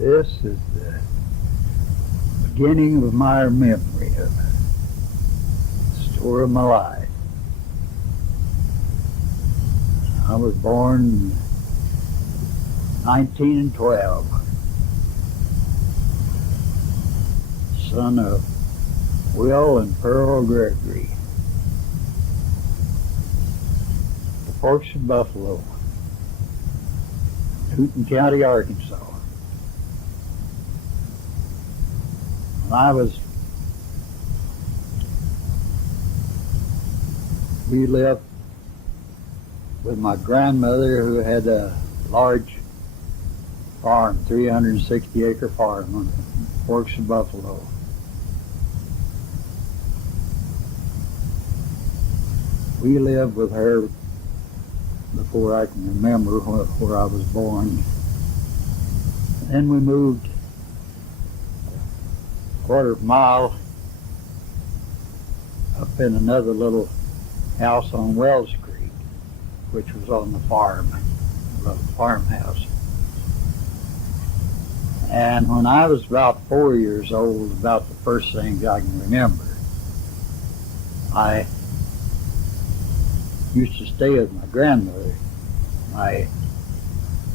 This is the beginning of my memory of the story of my life. I was born in 1912, son of Will and Pearl Gregory, the Forks of Buffalo, Newton County, Arkansas. We lived with my grandmother, who had a large farm, 360-acre farm on the Forks of Buffalo. We lived with her before I can remember where I was born. Then we moved a quarter of a mile up in another little house on Wells Creek, which was on the farm, a little farmhouse. And when I was about 4 years old, about the first things I can remember, I used to stay with my grandmother. My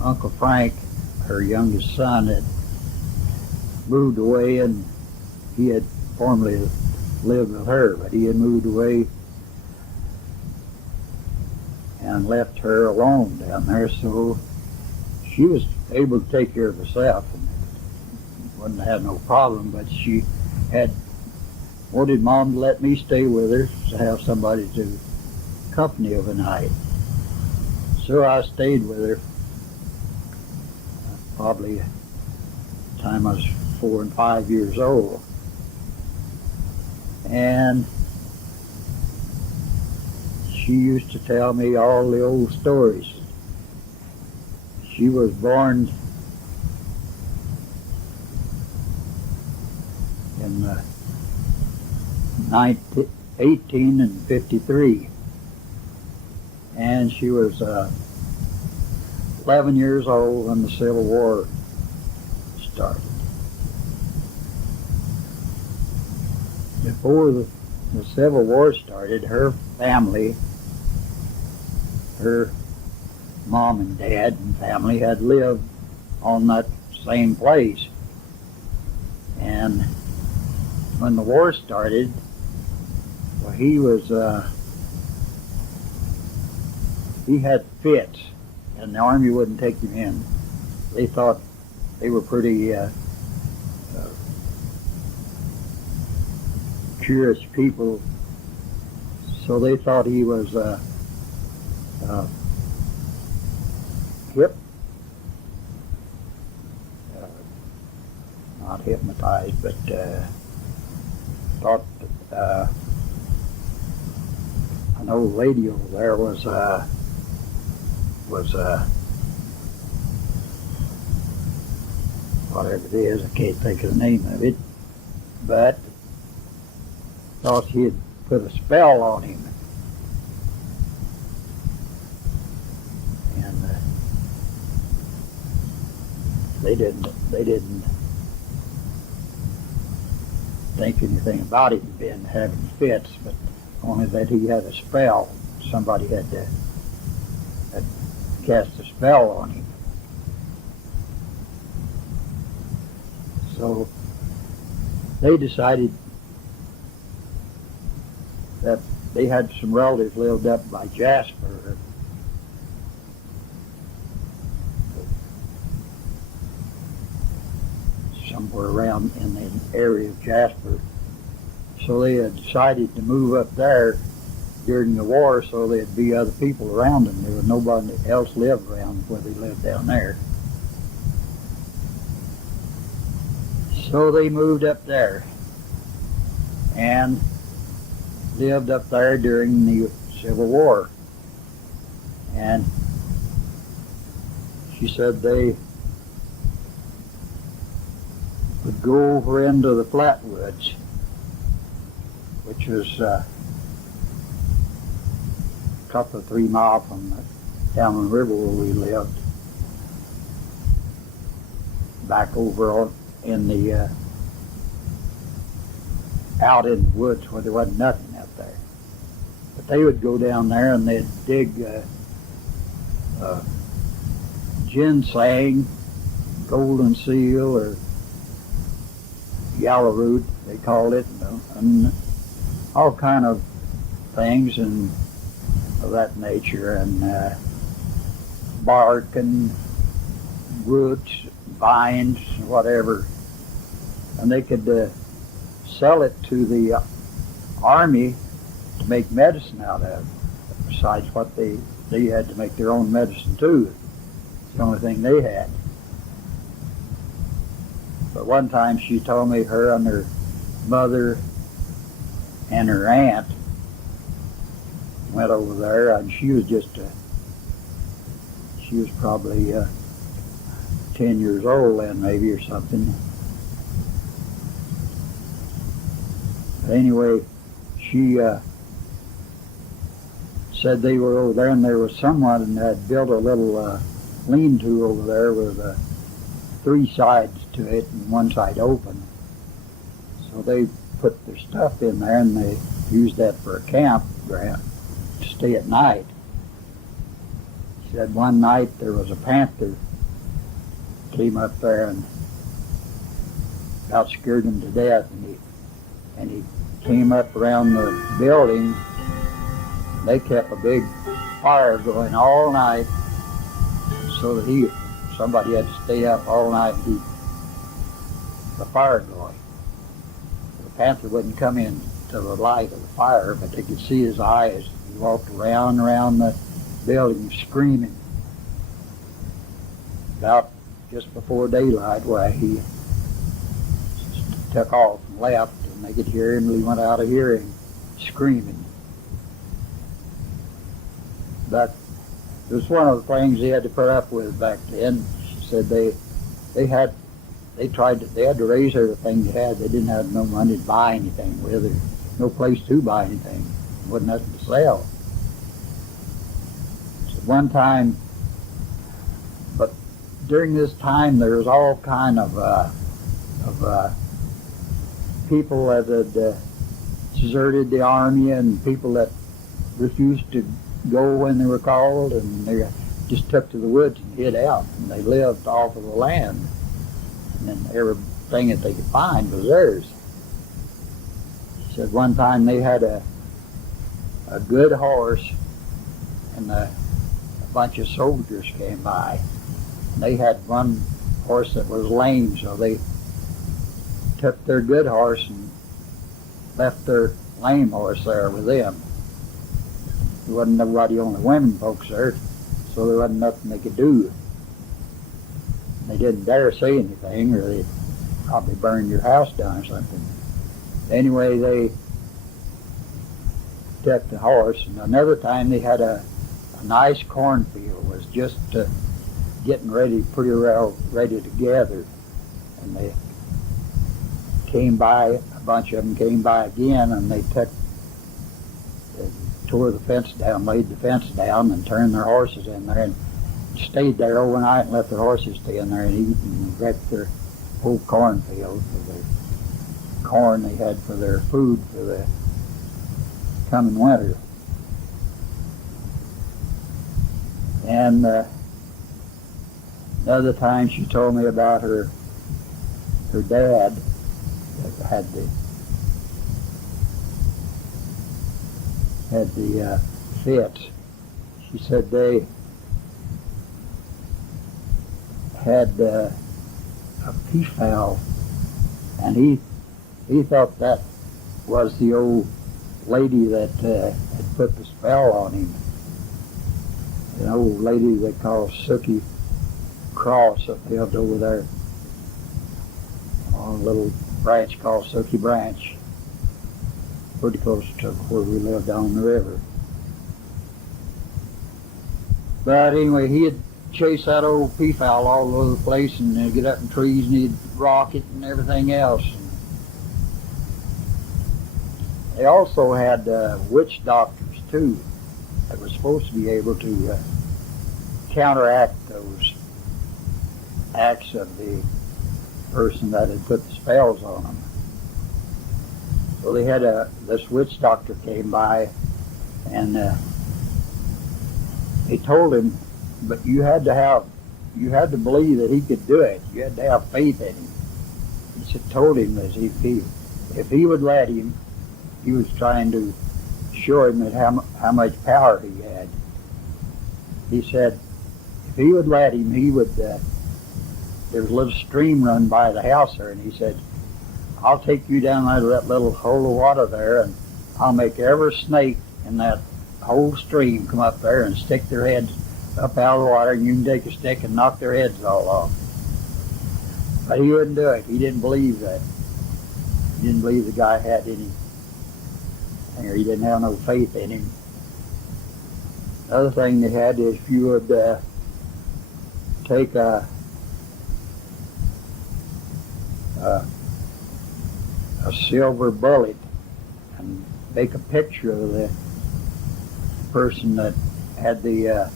Uncle Frank, her youngest son, had moved away, and he had formerly lived with her, but he had moved away and left her alone down there, so she was able to take care of herself and wouldn't have no problem, but she had wanted Mom to let me stay with her to have somebody to company of a night. So I stayed with her probably the time I was 4 and 5 years old. And she used to tell me all the old stories. She was born in 1853. And she was 11 years old when the Civil War started. Before the Civil War started, her family, her mom and dad and family, had lived on that same place. And when the war started, well, he had fits, and the Army wouldn't take him in. They thought they were pretty curious people, so they thought he was not hypnotized, but thought an old lady over there was whatever it is, I can't think of the name of it, but thought he had put a spell on him. And they didn't think anything about him being having fits, but only that he had a spell. Somebody had cast a spell on him. So they decided that they had some relatives lived up by Jasper, somewhere around in the area of Jasper. So they had decided to move up there during the war, so there'd be other people around them. There was nobody else lived around where they lived down there. So they moved up there and lived up there during the Civil War. And she said they would go over into the Flatwoods, which was a couple of 3 miles from down the river where we lived. back over in the out in the woods where there wasn't nothing out there. But they would go down there and they'd dig ginseng, golden seal, or yellow root, they called it, and all kind of things and of that nature, and bark and roots, vines, whatever. And they could sell it to the army to make medicine out of, besides what they had to make their own medicine too. It's the only thing they had. But one time she told me her and her mother and her aunt went over there, and she was probably 10 years old then, maybe, or something. But anyway, she said they were over there, and there was someone that had built a little lean-to over there with 3 sides to it and one side open. So they put their stuff in there, and they used that for a campground to stay at night. She said one night there was a panther came up there and about scared him to death, and he came up around the building. They kept a big fire going all night, so that somebody had to stay up all night and keep the fire going. The panther wouldn't come in to the light of the fire, but they could see his eyes. He walked around the building screaming. About just before daylight, why he took off and left, and they could hear him, and he went out of hearing, screaming. But it was one of the things they had to put up with back then. She said they had to raise everything they had. They didn't have no money to buy anything with, or no place to buy anything. There wasn't nothing to sell. So one time, but during this time there was all kind of people that had deserted the army, and people that refused to go when they were called, and they just took to the woods and hid out, and they lived off of the land, and then everything that they could find was theirs. She said one time they had a good horse, and a bunch of soldiers came by, and they had one horse that was lame, so they took their good horse and left their lame horse there with them. There wasn't nobody, only women folks there, so there wasn't nothing they could do. They didn't dare say anything, or they'd probably burn your house down or something. Anyway, they took the horse, and another time they had a nice cornfield, was just getting ready, pretty well ready to gather, and they came by, a bunch of them came by again, and they tore the fence down, laid the fence down, and turned their horses in there, and stayed there overnight and let their horses stay in there and eat, and wrecked their whole cornfield for the corn they had for their food for the coming winter. And another time she told me about her dad that had the fits. She said they had a peafowl, and he thought that was the old lady that had put the spell on him. An old lady they call Sookie Cross that lived over there on a little branch called Sookie Branch, pretty close to where we lived down the river. But anyway, he'd chase that old peafowl all over the place, and he'd get up in trees and he'd rock it and everything else. They also had witch doctors too that were supposed to be able to counteract those acts of the person that had put the spells on them. So they had this witch doctor came by, and he told him, but you had to believe that he could do it. You had to have faith in him. He told him that if he would let him, he was trying to show him that how much power he had. He said, if he would let him, he would. There was a little stream run by the house there, and he said, I'll take you down there to that little hole of water there, and I'll make every snake in that whole stream come up there and stick their heads up out of the water, and you can take a stick and knock their heads all off. But he wouldn't do it. He didn't believe that. He didn't believe the guy had any, or he didn't have no faith in him. The other thing they had is if you would take a silver bullet and make a picture of the person that had the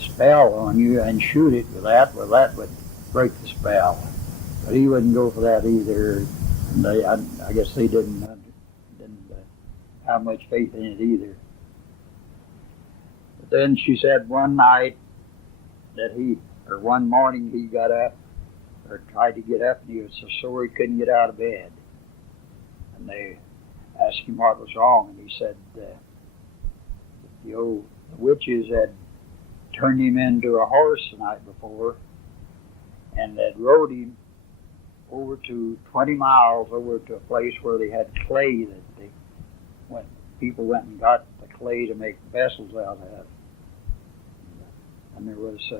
spell on you and shoot it with that, well, that would break the spell. But he wouldn't go for that either. And I guess they didn't have much faith in it either. But then she said one night that one morning he got up, or tried to get up, and he was so sore he couldn't get out of bed. And they asked him what was wrong, and he said the witches had turned him into a horse the night before, and had rode him over to 20 miles over to a place where they had clay that people went and got the clay to make vessels out of. And there was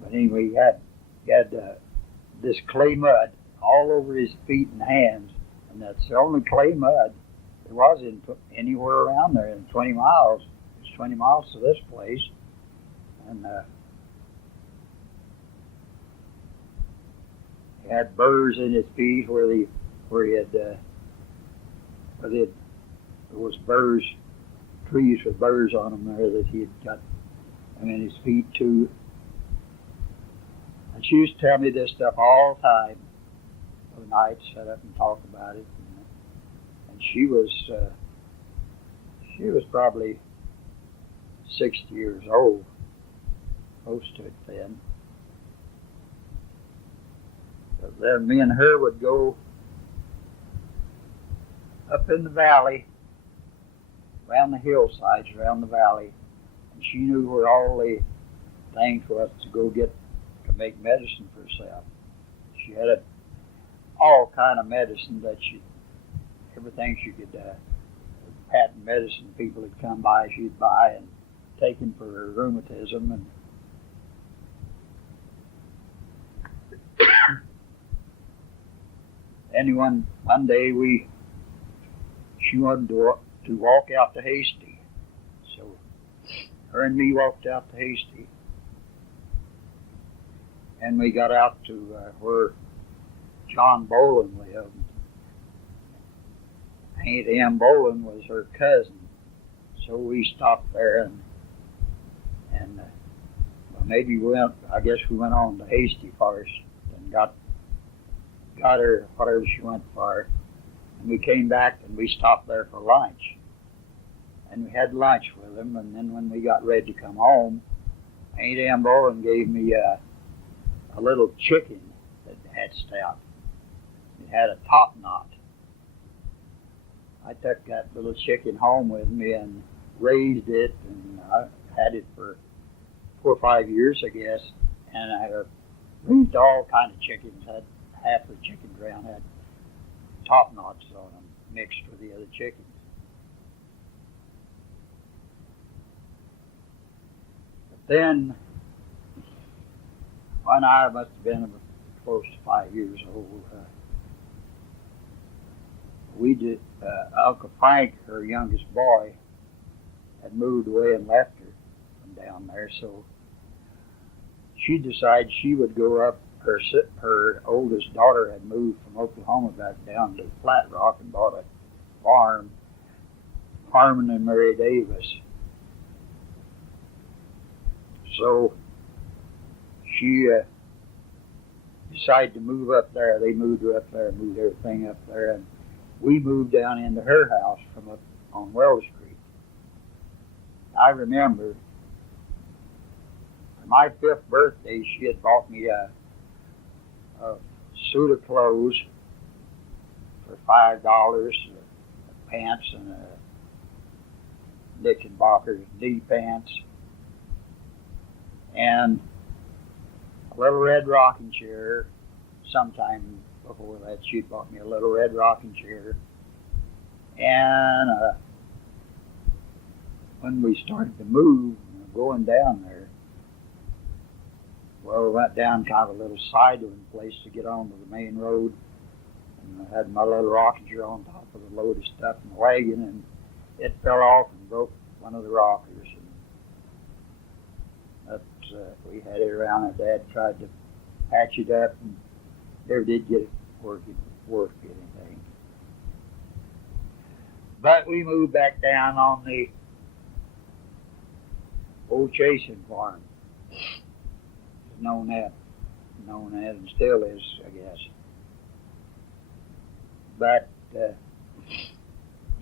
but anyway, he had this clay mud all over his feet and hands, and that's the only clay mud there was anywhere around there in 20 miles. It's 20 miles to this place, and he had burrs in his feet there was burrs, trees with burrs on them there that he had got, and in his feet too. And she used to tell me this stuff all the time. Of nights, sit up and talk about it. And she was probably 60 years old, close to it then. But then me and her would go up in the valley, around the hillsides, around the valley, and she knew where all the things was to go get to make medicine for herself. She had all kind of medicine everything she could, patent medicine people had come by, she'd buy and take them for her rheumatism. And one day she wanted to walk out to Hasty. So her and me walked out to Hasty. And we got out to where John Bolin lived. Aunt Em Bolin was her cousin. So we stopped there and maybe I guess we went on to Hasty first and got her whatever she went for. And we came back and we stopped there for lunch. And we had lunch with them, and then when we got ready to come home, Aunt Em Bolin gave me a little chicken that had stout. It had a top knot. I took that little chicken home with me and raised it, and I had it for 4 or 5 years, I guess. And I raised all kind of chickens. Had half the chickens around had top knots on them, mixed with the other chickens. But then, when I must have been close to 5 years old, Uncle Frank, her youngest boy, had moved away and left her from down there, so she decided she would go up. Her oldest daughter had moved from Oklahoma back down to Flat Rock and bought a farm Harmon and Mary Davis. So she decided to move up there. They moved her up there, moved everything up there, and we moved down into her house from up on Wells Street. I remember for my 5th birthday, she had bought me a suit of clothes for $5, pants and Knickerbocker knee pants, and a little red rocking chair. Sometime before that, she bought me a little red rocking chair. And when we started to move, going down there, well, we went down kind of a little sidling place to get onto the main road. And I had my little rocking chair on top of the load of stuff in the wagon, and it fell off and broke one of the rockers. And that's, we had it around, and Dad tried to patch it up and never did get it work anything. But we moved back down on the old Chaffin farm. Known that and still is, I guess. But the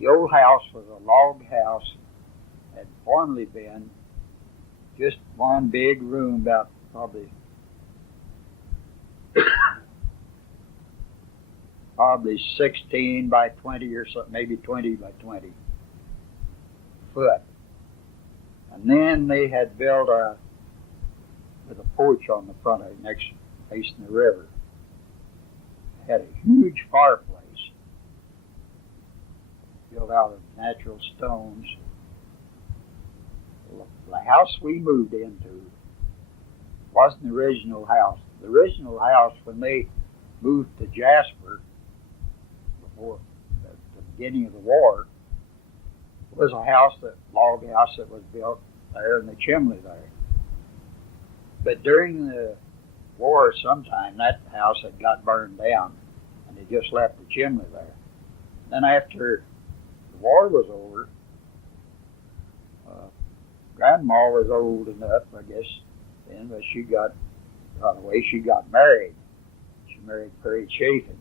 old house was a log house. Had formerly been just one big room, about probably 16 by 20 or something, maybe 20 by 20 foot. And then they had built with a porch on the front of it, next facing the river. It had a huge fireplace built out of natural stones. The house we moved into wasn't the original house. The original house, when they moved to Jasper before the beginning of the war, was a log house that was built there and the chimney there. But during the war sometime, that house had got burned down and they just left the chimney there. Then after the war was over, Grandma was old enough, I guess, then, but she got married. She married Perry Chaffin.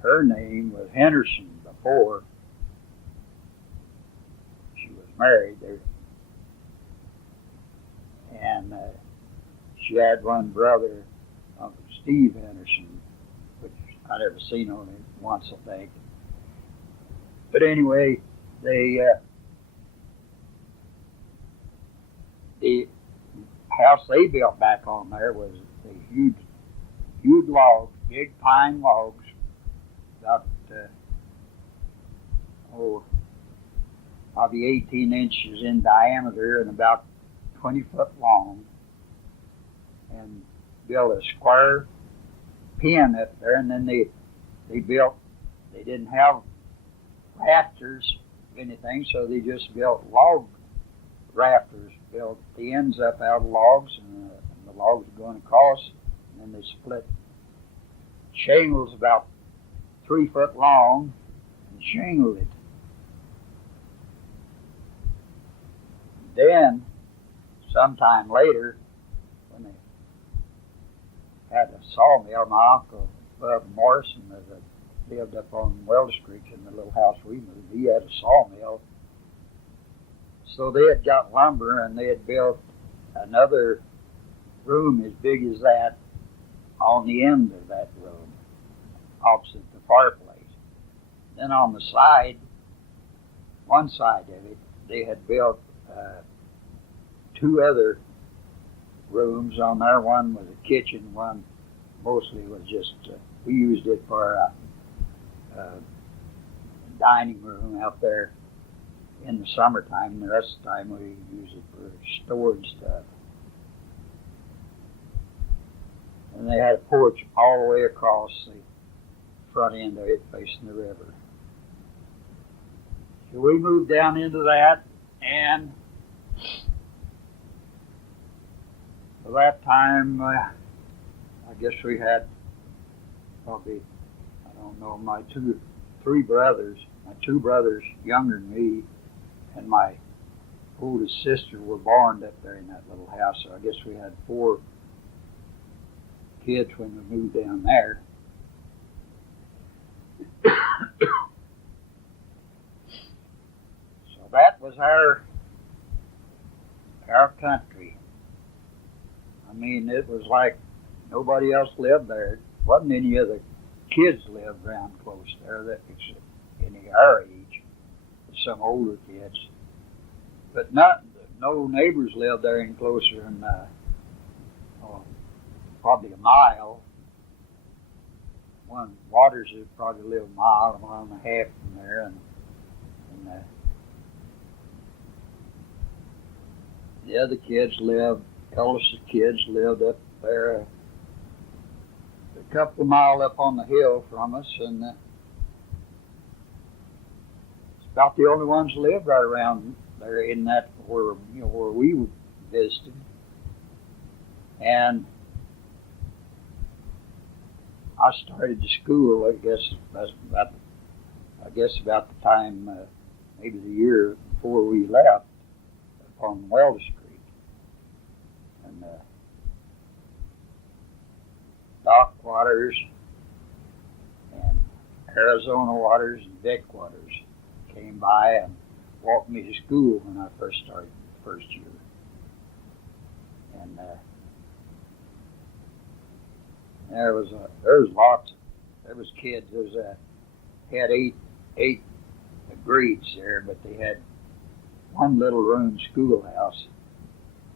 Her name was Henderson before she was married there. And she had one brother, Uncle Steve Henderson, which I never seen on him once, I think. But anyway, the house they built back on there was a huge logs, big pine logs, about probably 18 inches in diameter and about 20 foot long, and built a square pen up there. And then they didn't have rafters or anything, so they just built log rafters, built the ends up out of logs, and the logs were going across, and then they split shingles about 3 foot long and shingled it. Then sometime later, when they had a sawmill, my uncle Bub Morrison lived up on Wells Street in the little house we moved. He had a sawmill. So they had got lumber, and they had built another room as big as that on the end of that room, opposite the fireplace. Then on the side, one side of it, they had built 2 other rooms on there. One was a kitchen, one mostly was just, we used it for a dining room out there in the summertime. The rest of the time we used it for storing stuff. And they had a porch all the way across the front end of it facing the river. So we moved down into that, and by that time, I guess we had probably, I don't know, my 3 brothers. My two brothers younger than me and my oldest sister were born up there in that little house, so I guess we had 4 kids when we moved down there. So that was our country. I mean, it was like nobody else lived there. Wasn't any of the kids lived around close there that except any our age, some older kids. But no neighbors lived there any closer than probably a mile. One Waters would probably live a mile and a half from there, and the other kids lived. Eldest kids lived up there a couple of miles up on the hill from us, and it's about the only ones that lived right around there in that where we visited. And I started to school, I guess about the time, maybe the year before we left, upon Welders Creek. And Doc Waters and Arizona Waters and Vic Waters came by and walked me to school when I first started the first year. And there was lots. There was kids. Had eight grades there, but they had one little room schoolhouse,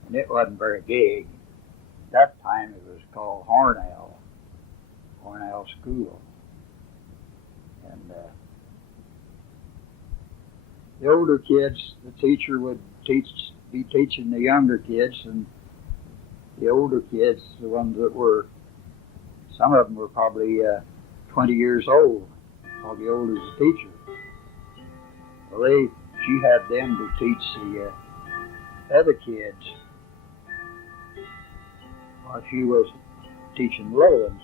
and it wasn't very big. At that time, it was called Hornell School, and the older kids, the teacher would be teaching the younger kids, and the older kids, the ones that were, some of them were probably 20 years old, probably old as a teacher. Well, she had them to teach the other kids while she was teaching the little ones.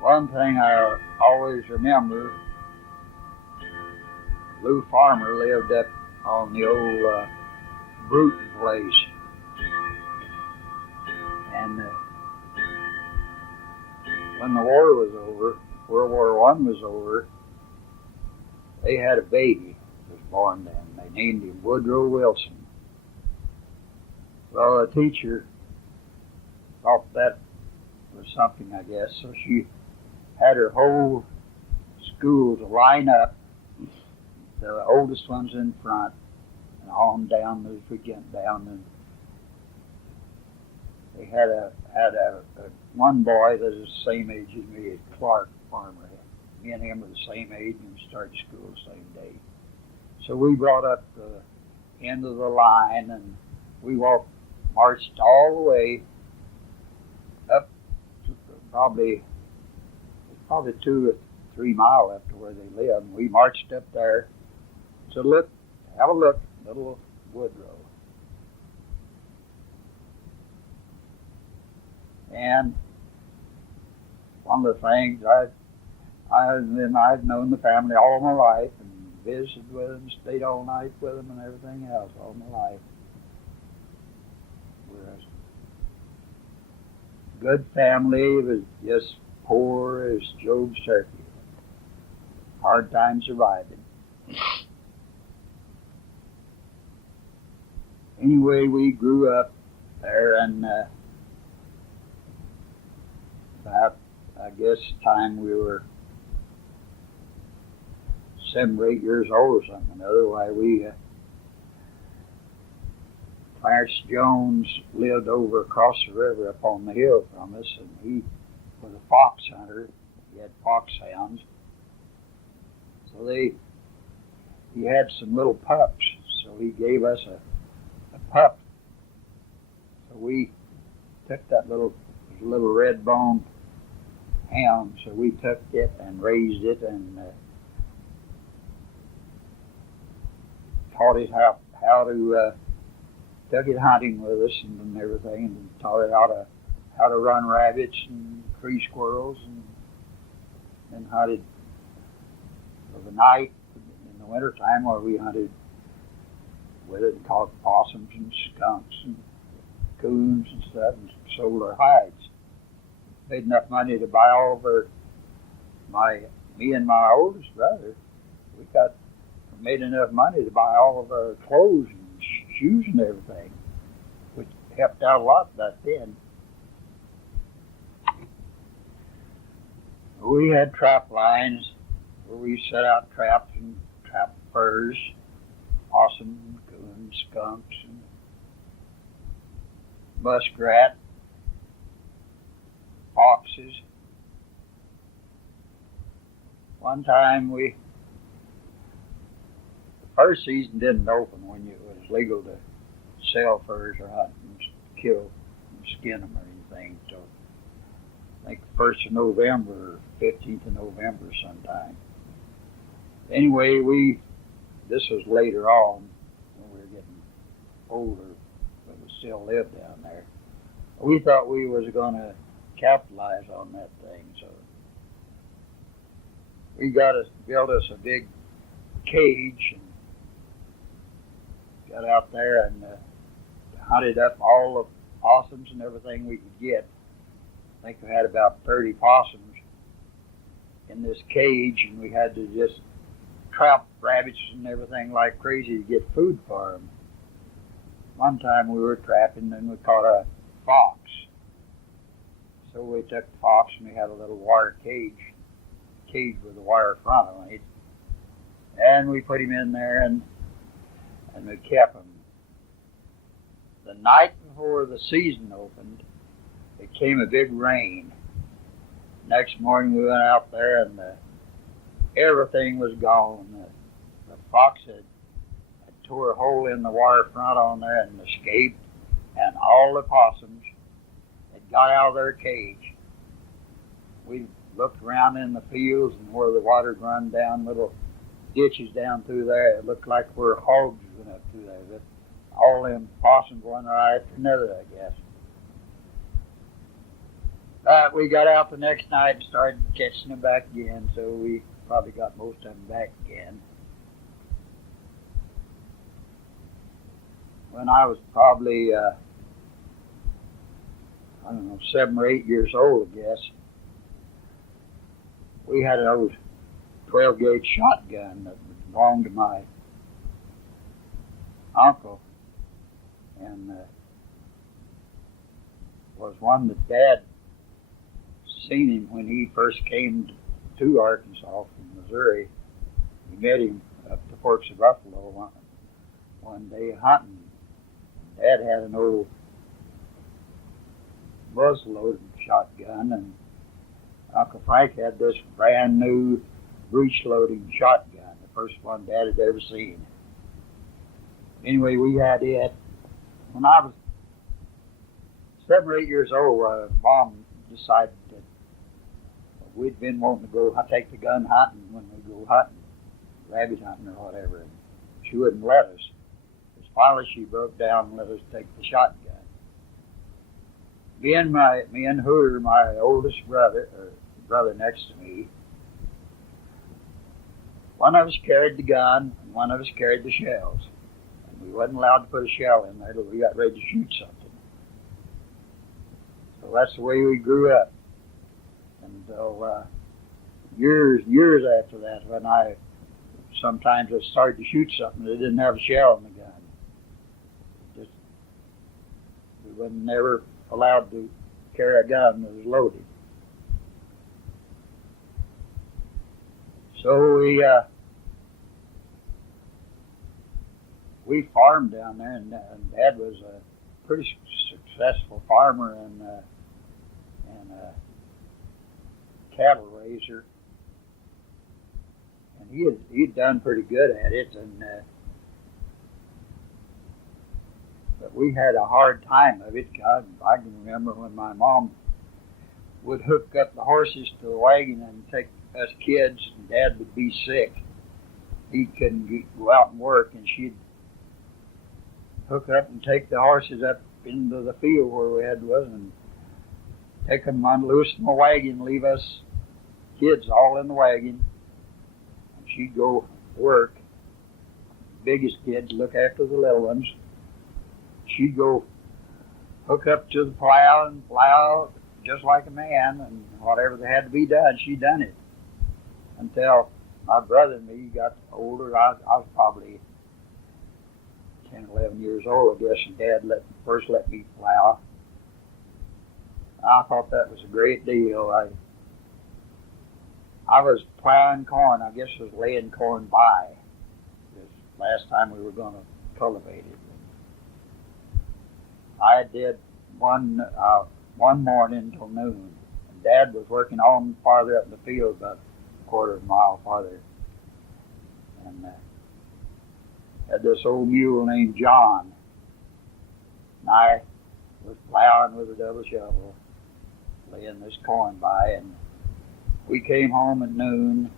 One thing I always remember, Lou Farmer lived up on the old Bruton place. And when the war was over, World War I was over, they had a baby that was born then. They named him Woodrow Wilson. Well, the teacher thought that was something, I guess, so she had her whole school to line up, the oldest ones in front, and on down as we get down. And they had one boy that was the same age as me, Clark Farmer. Me and him were the same age and started school the same day. So we brought up the end of the line, and we marched all the way up to probably 2 or 3 miles up to where they lived. And we marched up there to have a look at little Woodrow. And one of the things I've known the family all my life and visited with them, stayed all night with them and everything else all my life. We're a good family. It was just poor as Job's turkey. Hard times surviving. Anyway, we grew up there, and about, I guess, the time we were 7 or 8 years old or something. Otherwise, Clarence Jones lived over across the river up on the hill from us, and he was a fox hunter. He had fox hounds. So he had some little pups, so he gave us a pup. So we took that little red-boned hound, so we took it and raised it and taught it how to took it hunting with us and everything, and taught it how to run rabbits and tree squirrels, and how to of the night in the wintertime where we hunted with it and caught possums and skunks and coons and stuff and sold our hides. Made enough money to buy all of our, me and my oldest brother, made enough money to buy all of our clothes and shoes and everything, which helped out a lot back then. We had trap lines where we set out traps and trapped furs, possum, coons, skunks, and muskrat, foxes. One time the first season didn't open when it was legal to sell furs or hunt and kill and skin them or anything. So I think 1st of November or 15th of November sometime. Anyway, this was later on when we were getting older, but we still lived down there. We thought we was going to capitalize on that thing, so we built us a big cage and got out there and hunted up all the possums and everything we could get. I think we had about 30 possums in this cage, and we had to just trap rabbits and everything like crazy to get food for them. One time we were trapping and we caught a fox. So we took the fox and we had a little wire cage with a wire front on it. And we put him in there and we kept him. The night before the season opened, it came a big rain. Next morning we went out there and everything was gone. The fox had tore a hole in the wire front on there and escaped, and all the possums had got out of their cage. We looked around in the fields and where the water run down little ditches down through there. It looked like where hogs went up through there. But all them possums one right after another, I guess. We got out the next night and started catching them back again, so we probably got most of them back again. When I was probably, 7 or 8 years old, I guess, we had an old 12-gauge shotgun that belonged to my uncle, and was one that Dad seen him when he first came to Arkansas from Missouri. He met him up the Forks of Buffalo one day hunting. Dad had an old muzzle-loaded shotgun, and Uncle Frank had this brand new breech-loading shotgun, the first one Dad had ever seen. Anyway, we had it. When I was 7 or 8 years old, Mom decided that we'd been wanting to go take the gun hunting when we go hunting, rabbit hunting or whatever, and she wouldn't let us. Finally, she broke down and let us take the shotgun. Me and Hooter, my oldest brother, or brother next to me, one of us carried the gun and one of us carried the shells. And we wasn't allowed to put a shell in there till we got ready to shoot something. So that's the way we grew up. Until years after that, when sometimes I started to shoot something that didn't have a shell in the gun. We were never allowed to carry a gun that was loaded. So we farmed down there, and Dad was a pretty successful farmer and a cattle raiser, and he'd done pretty good at it, and but we had a hard time of it. I can remember when my mom would hook up the horses to the wagon and take us kids, and Dad would be sick. He couldn't go out and work, and she'd hook up and take the horses up into the field where we was and take them unloose from the wagon, leave us kids all in the wagon, and she'd go work. Biggest kid to look after the little ones. She'd go hook up to the plow and plow just like a man, and whatever that had to be done, she done it. Until my brother and me got older, I was probably 10, 11 years old, I guess, and Dad first let me plow. I thought that was a great deal. I was plowing corn. I guess it was laying corn by. This last time we were going to cultivate it. I did one morning till noon. And Dad was working on farther up in the field, about a quarter of a mile farther. And had this old mule named John. And I was plowing with a double shovel, laying this corn by, and we came home at noon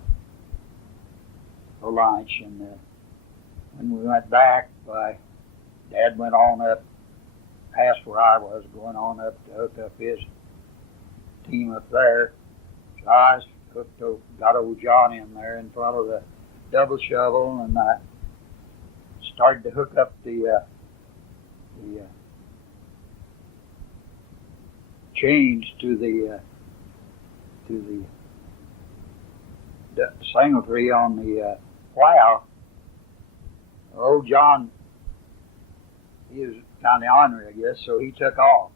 for lunch, and when we went back, Dad went on up past where I was, going on up to hook up his team up there. So I got old John in there in front of the double shovel, and I started to hook up the chains to the singletary on the plow. Old John, he was kind of ornery, I guess, so he took off,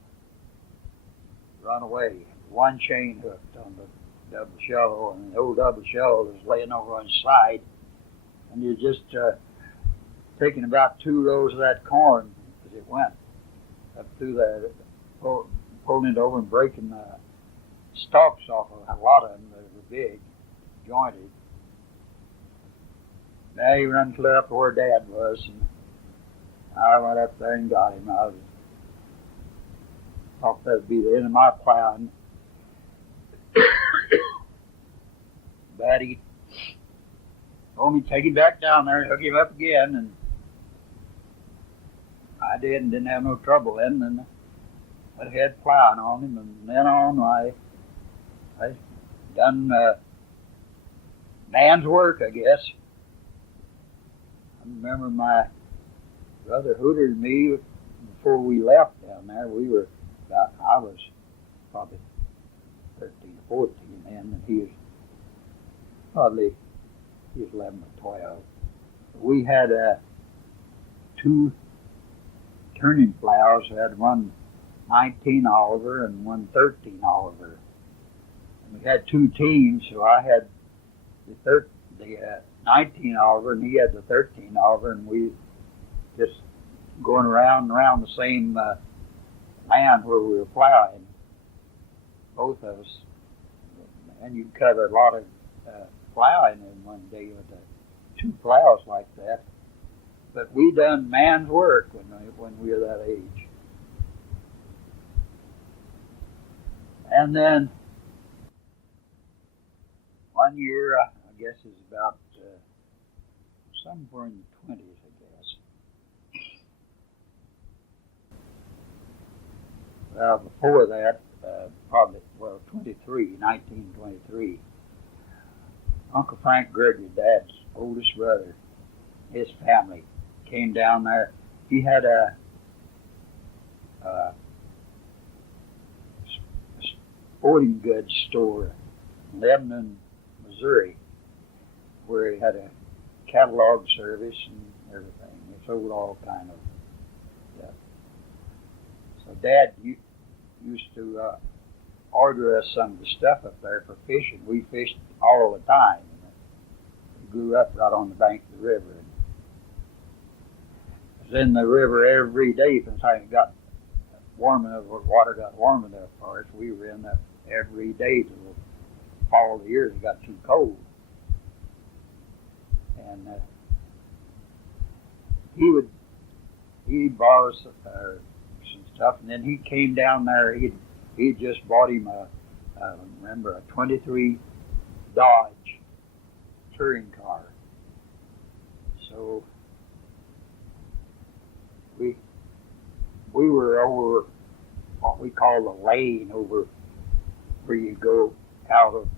run away. One chain hooked on the double shovel, and the old double shovel was laying over on its side, and you're just taking about 2 rows of that corn as it went up through there, pulling it over and breaking the stalks off of a lot of them that were big, jointed. Now he run clear up to where Dad was, and I went up there and got him. I thought that would be the end of my plowing. But he told me to take him back down there and hook him up again, and I did, and didn't have no trouble then. And I had plowing on him, and then on I done man's work, I guess. I remember my brother Hooter and me, before we left down there, I was probably 13 or 14 then, and he was 11 or 12. We had 2 turning plows. We had one 19 Oliver and one 13 Oliver. And we had 2 teams, so I had the 19 Oliver, and he had the 13 Oliver, and we just going around and around the same land where we were plowing, both of us. And you cover a lot of plowing in one day with 2 plows like that. But we done man's work when we were that age. And then one year, I guess it's about somewhere in the 20s, I guess. Before that, probably, 1923, Uncle Frank Gregory, Dad's oldest brother, his family came down there. He had a sporting goods store in Lebanon, Missouri, where he had a catalog service and everything. He sold all kind of stuff. So Dad used to order us some of the stuff up there for fishing. We fished all the time. We grew up right on the bank of the river. It was in the river every day from the time it got warm enough, the water got warm enough for us. We were in that every day till the fall of the year. It got too cold. And he'd borrow some stuff, and then he came down there. He just bought him a 23 Dodge touring car. So we were over what we call the lane, over where you go out of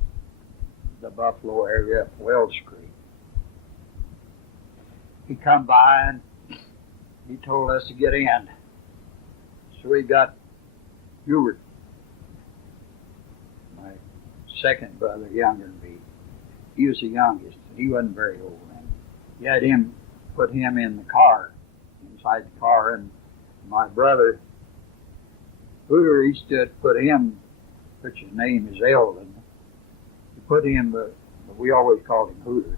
the Buffalo area up Wells Creek. he come by and he told us to get in. So we got Hubert, my second brother, younger than me. He was the youngest. He wasn't very old then. He had him, put him in the car, inside the car, and my brother, Hooter, he stood, put him, which his name is Eldon. He put him, but we always called him Hooter.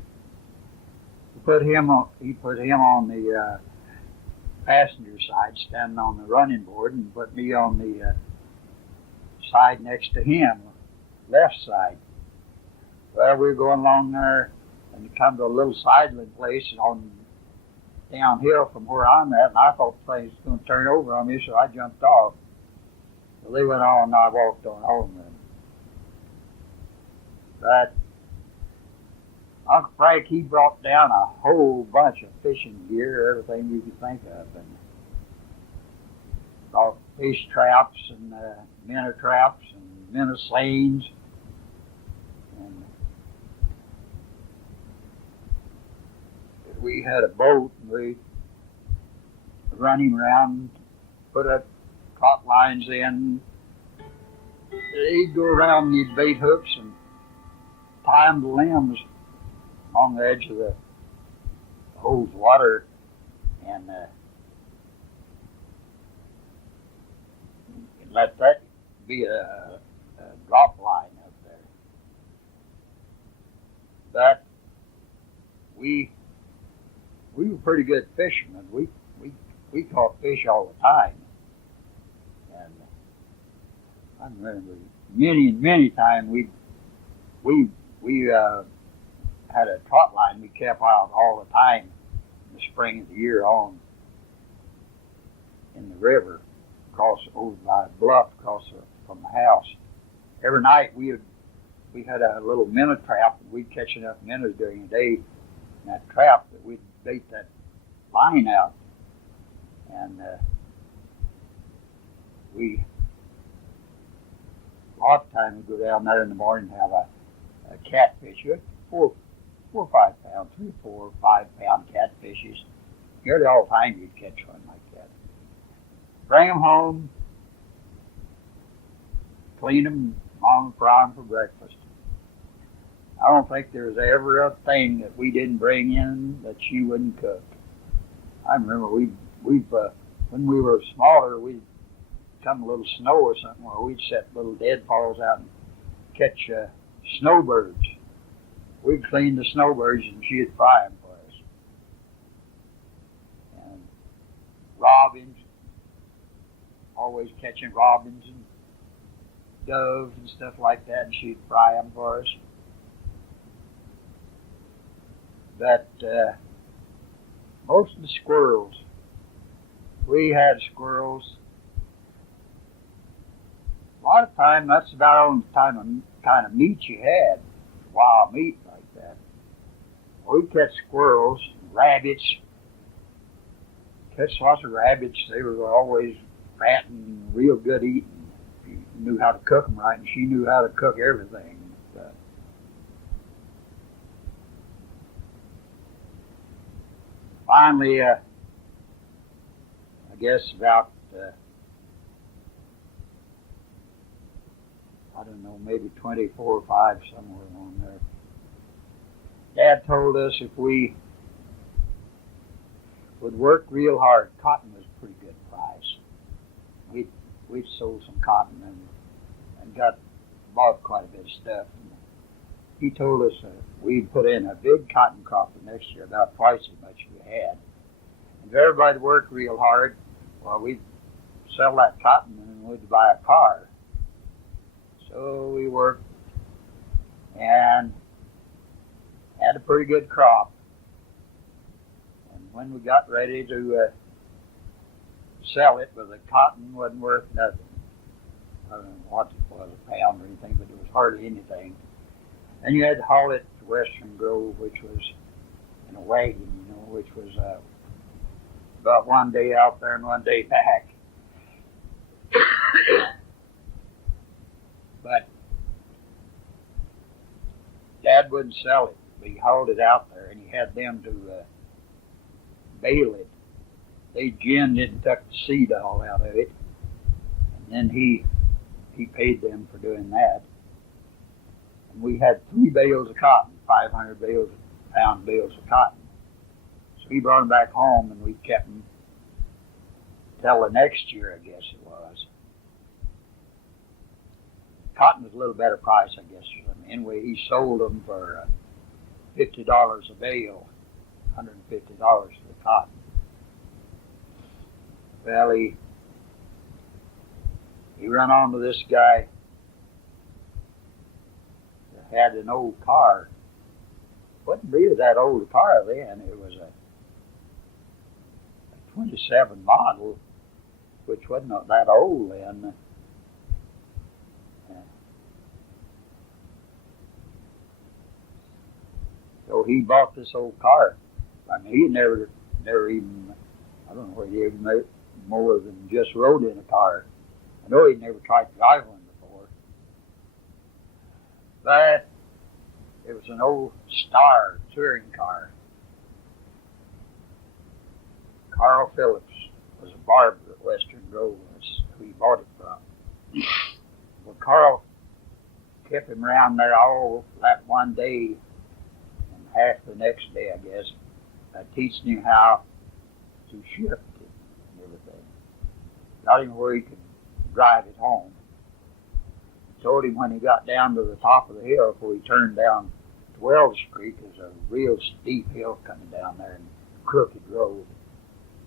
He put him on the passenger side, standing on the running board, and put me on the side next to him, left side. Well, we were going along there, and it come to a little sidling place on downhill from where I'm at, and I thought the place was going to turn over on me, so I jumped off. So they went on, and I walked on home then. But Uncle Frank, he brought down a whole bunch of fishing gear, everything you could think of, and brought fish traps and minnow traps and minnow seines. And we had a boat, and we run him around, put up trot lines in. He'd go around these bait hooks and tie them to limbs on the edge of the hose water, and let that be a drop line up there. But we were pretty good fishermen. We caught fish all the time, and I remember many times we had a trot line we kept out all the time in the spring of the year on in the river, across over by a bluff across from the house. Every night we had a little minnow trap, and we'd catch enough minnows during the day in that trap that we'd bait that line out, and a lot of times we'd go down there in the morning and have a catfish, 4 or 5 pounds, 3 or 4 or 5 pound catfishes. Nearly all the time you'd catch one like that. Bring them home, clean them, mom and fry them for breakfast. I don't think there was ever a thing that we didn't bring in that she wouldn't cook. I remember when we were smaller, we'd come a little snow or something, where we'd set little deadfalls out and catch snowbirds. We'd clean the snowbirds, and she'd fry them for us. And robins, always catching robins and doves and stuff like that, and she'd fry them for us. But most of the squirrels, we had squirrels. A lot of time, that's about the only kind of meat you had, wild meat like that. We'd catch squirrels, rabbits, catch lots of rabbits. They were always fat and real good eating. You knew how to cook them right, and she knew how to cook everything. Finally, I guess about, I don't know, maybe 24 or 5, somewhere along there. Dad told us if we would work real hard, cotton was a pretty good price. We'd sold some cotton and bought quite a bit of stuff. And he told us we'd put in a big cotton crop the next year, about twice as much as we had. And if everybody worked real hard, well, we'd sell that cotton and we'd buy a car. So we worked and had a pretty good crop. And when we got ready to sell it, well, the cotton wasn't worth nothing. I don't know what it was, a pound or anything, but it was hardly anything. And you had to haul it to Western Grove, which was in a wagon, which was about one day out there and one day back. But Dad wouldn't sell it. He hauled it out there, and he had them to bale it. They ginned it and took the seed all out of it. And then he paid them for doing that. And we had 3 bales of cotton, 500 pound bales of cotton. So he brought them back home, and we kept them till the next year, I guess it was. Cotton was a little better price, I guess. Anyway, he sold them for $50 a bale, $150 for the cotton. Well, he ran onto this guy that had an old car. Wasn't really that old a car then. It was a 27 model, which wasn't that old then. So he bought this old car. I mean, he never even, I don't know whether he ever made more than just rode in a car. I know he'd never tried to drive one before. But it was an old Star touring car. Carl Phillips was a barber at Western Grove. That's who he bought it from. Well, Carl kept him around there all that one day and half the next day, I guess, teaching him how to shift it and everything. Got him where he could drive it home. Told him when he got down to the top of the hill, before he turned down 12th Street, there's a real steep hill coming down there and crooked road.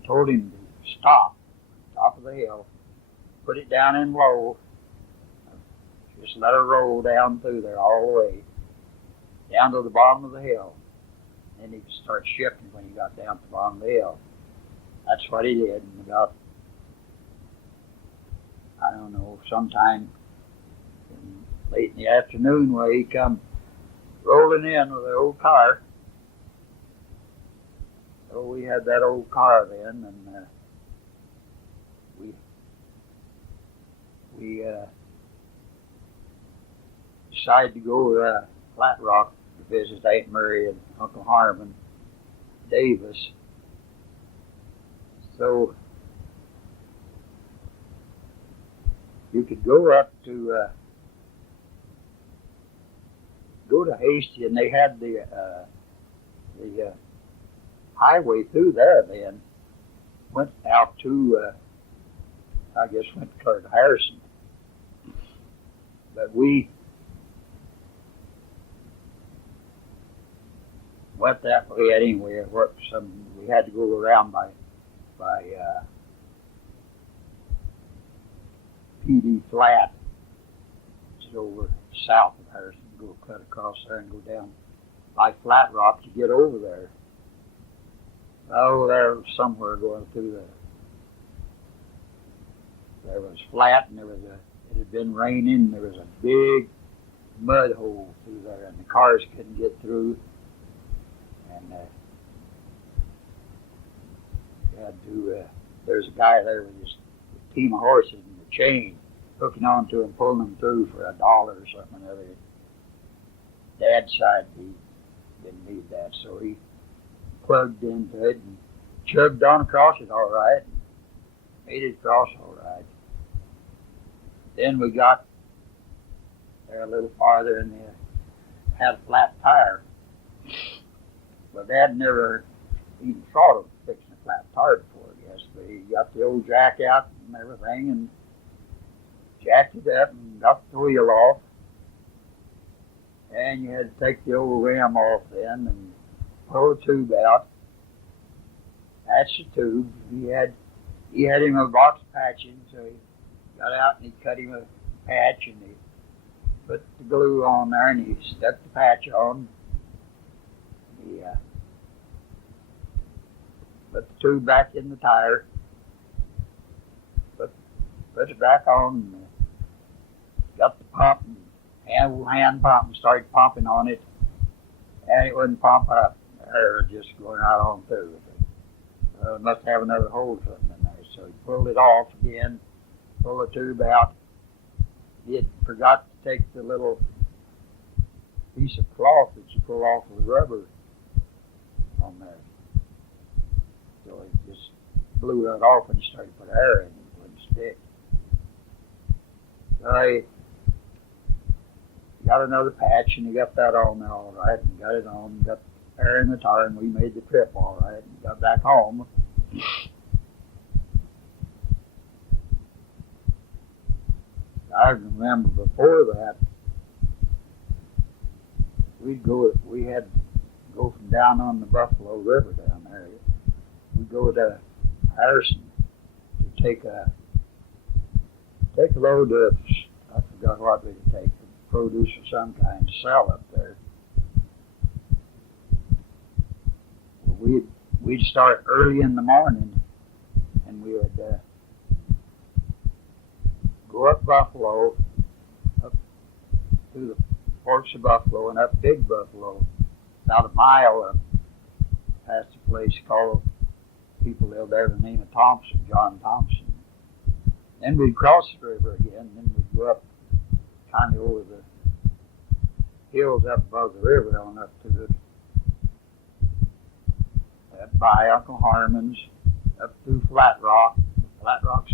Told him to stop, top of the hill, put it down in low, just let her roll down through there all the way, down to the bottom of the hill. Then he could start shifting when he got down to the bottom of the hill. That's what he did. And about, I don't know, sometime late in the afternoon where he come rolling in with the old car. So we had that old car then, and we decided to go to Flat Rock to visit Aunt Mary and Uncle Harmon Davis. So you could go up to Hasty, and they had the highway through there then. Went out to, I guess, went toward Harrison. But we went that way anyway. It worked we had to go around by PD Flat, which is over south of Harrison. Go cut across there and go down by Flat Rock to get over there. Oh, there was somewhere going through there was flat, and it had been raining. There was a big mud hole through there, and the cars couldn't get through. And you had to, there's a guy there with his team of horses and the chain, hooking onto them, pulling them through for $1 or something or other. Dad's side, he didn't need that, so he plugged into it and chugged on across it all right, made it across all right. Then we got there a little farther, and they had a flat tire. But Dad never even thought of fixing a flat tire before, I guess. But he got the old jack out and everything and jacked it up and got the wheel off. And you had to take the old rim off then and pull the tube out. That's the tube. He had him a box of patching, so he got out and he cut him a patch and he put the glue on there and he stuck the patch on. He put the tube back in the tire, put it back on, and got the pump and hand pump and started pumping on it, and it wouldn't pump up. The air just going right on through with it. It must have another hole or something in there. So he pulled it off again, pulled the tube out. He had forgot to take the little piece of cloth that you pull off with rubber on there. So blew that off when you started to put air in it. It wouldn't stick. So I got another patch and he got that on there all right and got it on, got air in the tire and we made the trip all right and got back home. I remember before that we had to go from down on the Buffalo River down there. We'd go to Harrison to take a load of, I forgot what we could take, produce of some kind to sell up there. Well, we'd start early in the morning and we would go up Buffalo, up through the Forks of Buffalo and up Big Buffalo, about a mile up past a place called, people lived there, the name of Thompson, John Thompson. Then we'd cross the river again, then we'd go up kind of over the hills up above the river on up to the, by Uncle Harmon's, up through Flat Rock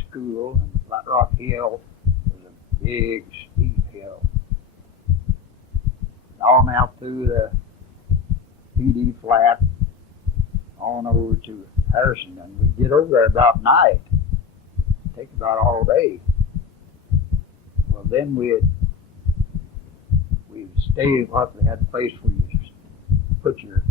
School and Flat Rock Hill. It was a big, steep hill. And on out through the PD Flat, on over to Harrison, and we'd get over there about night. It'd take about all day. Well, then we'd stay, what they had a place where you put your